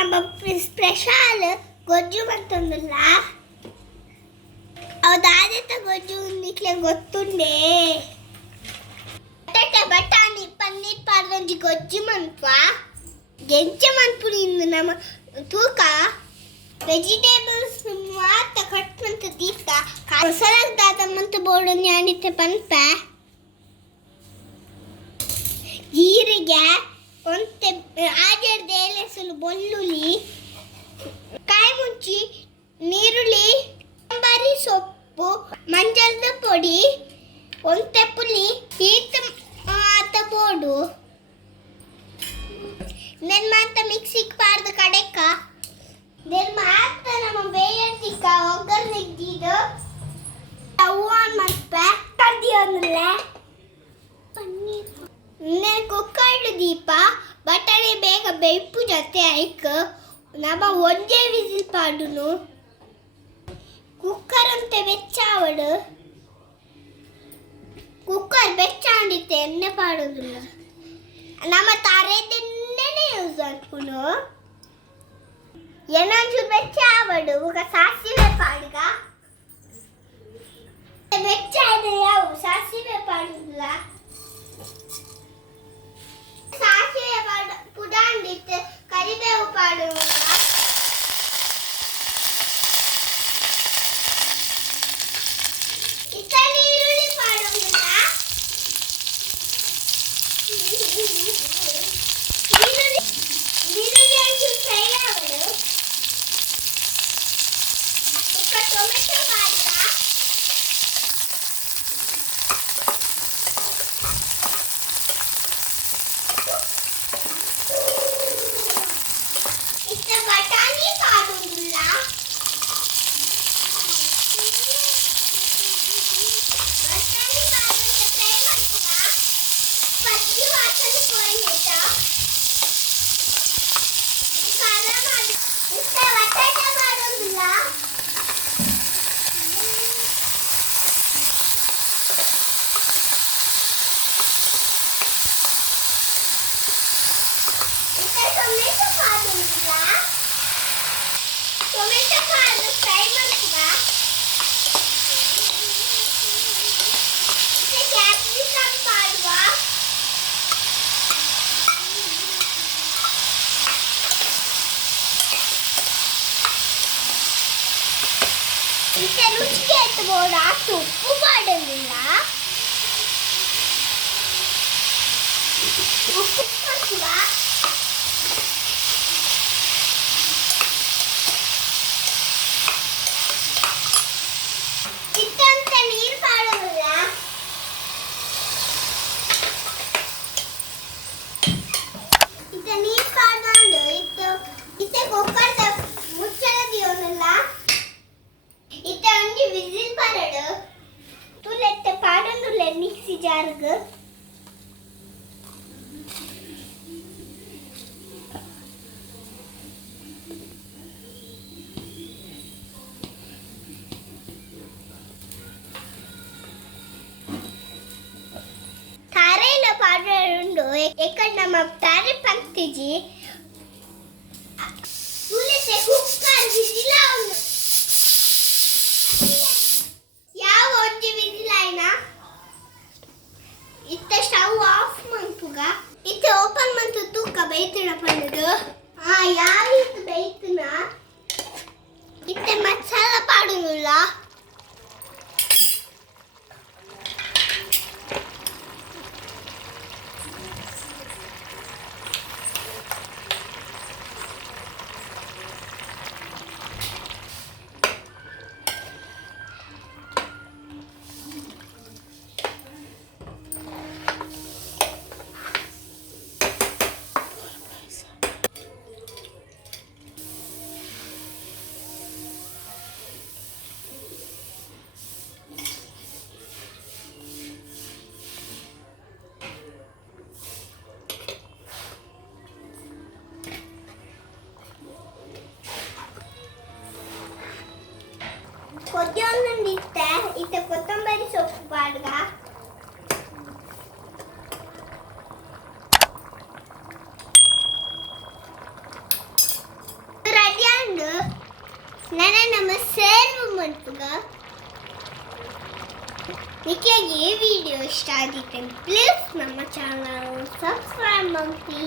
ನಮ್ಮ ಸ್ಪೆಷಲ್ ಗೊಜ್ಜು ಬಂತಂದಲ್ಲ ಅವದಾದ ಗೊಜ್ಜು ನಿಕ್ಲೆ ಗೊತ್ತುಂಡೆ ಬಟಾಣಿ ಪನ್ನೀರ್ ಪಾರ್ದಂಜಿ ಗೊಜ್ಜು ಮನ್ಪ ಗೆಂಚ ಮನ್ಪುರಿ ಇಂದು ನಮ್ಮ ತೂಕ ವೆಜಿಟೇಬಲ್ಸ್ ಮಾತ್ರ ಕಟ್ ಮಂತ ದೀಪ ಮಸಾಲಾಗ ದಾದ ಮಂತ ಬೋರ್ಡು ನ್ಯಾಣಿತೆ ಪನ್ಪ ಜೀರಿಗೆ ಒಂತೆ ಆಜರ್ದ ಎಲೆಸಲು ಬೆಳ್ಳುಳ್ಳಿ ಕಾಯಿ ಮುಂಚಿ ನೀರುಳ್ಳಿ ಸಾಂಬಾರಿ ಸೊಪ್ಪು ಮಂಜಳದ ಪೊಡಿ ಒಂತೆ ಪುಳಿ ಈತ ಆತ ಬೋಡು ನೆನ್ ಮಾತ ಮಿಕ್ಸಿಗೆ ಪಾಡ್ದ ಕಡೆಕ ನೆನ್ ಮಾತ ನಮ್ಮ ಬೇಯರ್ತಿಕ ಒಗ್ಗರ್ನಿದ್ದಿದ್ದು ಅವು ಆನ್ ಮಾಡ್ಪ ಕಡ್ದಿಯೋನ್ಲೆ ಪನ್ನೀರ್ ನೆನ್ ಕುಕ್ಕರ್ಡ್ ದೀಪ ಬಟಾಣಿ ಬೇಗ ಬೆಯ್ಪು ಜೊತೆ ಐಕ್ ನಮ್ಮ ಒಂದೇ ವಿಸಿಲ್ ಪಾಡುನು ಕುಕ್ಕರ್ ಅಂತ ಬೆಚ್ಚಾವಡು ಕುಕ್ಕರ್ ಬೆಚ್ಚಾಂಡಿತ್ತೆ ಎಣ್ಣೆ ಪಾಡೋದಿಲ್ಲ ನಮ್ಮ ತರೆದೆಣ್ಣೆನೇ ಯೂಸ್ ಮಾಡ್ಕೊಂಡು ಏನೊಂಚೂರು ಬೆಚ್ಚಾವಡು ಸಾಸಿವೆ ಪಾಡ್ಗ ಬೆಚ್ಚಾದ್ರೆ ಯಾವ ಸಾಸಿವೆ ಪಾಡುದಿಲ್ಲ ಸಾಸಿವೆ ಪುಡಾಂಡಿತ್ತು ಕರಿಬೇವು ಪಾಡುವುದಿಲ್ಲ ಈರುಳ್ಳಿ ಪಾಡುವುದಿಲ್ಲ ಈರುಳ್ಳಿ ಒಂಚೂರು ಫ್ರೈ ಆಗೋದು ಟೊಮೆಟೊ ಪಾಡ್ಗ ಬಟಾಣಿ ಪಾಡುವುದಿಲ್ಲ ಬಟಾಣಿ ಪಾಡುವಂತೆ ಫ್ರೈ ಮಾಡ್ತೀರಾ ಪಜ್ಜಿ ವಾಸನೆ ಪೋಯಿಟ ಖಾರ ಮಾಡಿ ಇಷ್ಟ ಬಟಾಟ ಮಾಡುವುದಿಲ್ಲ ಟೊಮೆಟೊ ಪಾಡುವುದಿಲ್ಲ ಟೊಮೆಟೊ ಪಾಡು ಫ್ರೈ ಮಾಡ್ತೀರಾ ಕ್ಯಾಪ್ಸಿಕಮ್ ಪಾಡುವ ರುಚಿಗೆ ಎತ್ತಬೋಡ ಉಪ್ಪು ಪಾಡುವುದಿಲ್ಲ ಉಪ್ಪು ಹಾಕುವ ಇತ್ತಂತ ನೀರು ಪಾಡುವುದಿಲ್ಲ ಇತ್ತ ನೀರು ಪಾಡ್ದು ಇತ್ತ ಕುಕ್ಕರ್ದ ಮುಚ್ಚಳದಿಯೋನಲ್ಲ ಇತ್ತ ಒಂಜಿ ವಿಸಿಲ್ ಪಾಡಡು ತುಲೆತ್ತ ಪಾಡೊಂದುಲ್ಲೆ ಮಿಕ್ಸಿ ಜಾರ್ಗ್ ಪಾಡುಂಡು ಎಕಡ್ ನಮ್ಮ ತಾರೆ ಪಂಕ್ತಿಜಿ ತುಲೆತೆ ಕುಕ್ಕರ್ ವಿಸಿಲ ಉಂಡು ಯಾವ ಒಂಜಿ ವಿಸಿಲ್ ಆಯ್ನ ಇತ್ತ ಸ್ಟವ್ ಆಫ್ ಮಂಪುಗ ಇತ್ತ ಓಪನ್ ಮಂತು ತೂಕ ಬೇಯ್ತಿನ ಪಂಡುದು ಯಾವ ಇತ್ತು ಬೇಯ್ತಿನ ಇತ್ತ ಮಸಾಲ ಪಾಡುನುಲ್ಲ ಕೊತ್ತಂಬರಿ ಇತ್ತ ಕೊತ್ತಂಬರಿ ಸೊಪ್ಪು ಪಾಡ್ಗ ಸೇವ್ ಮಾಡ್ತುಗ ನಿಕ್ಕೆ ಈ ವಿಡಿಯೋ ಇಷ್ಟ ಆಗಿದ್ರೆ ಪ್ಲೀಸ್ ನಮ್ಮ ಚಾನಲ್ ಸಬ್ಸ್ಕ್ರೈಬ್ ಮಾಡಿ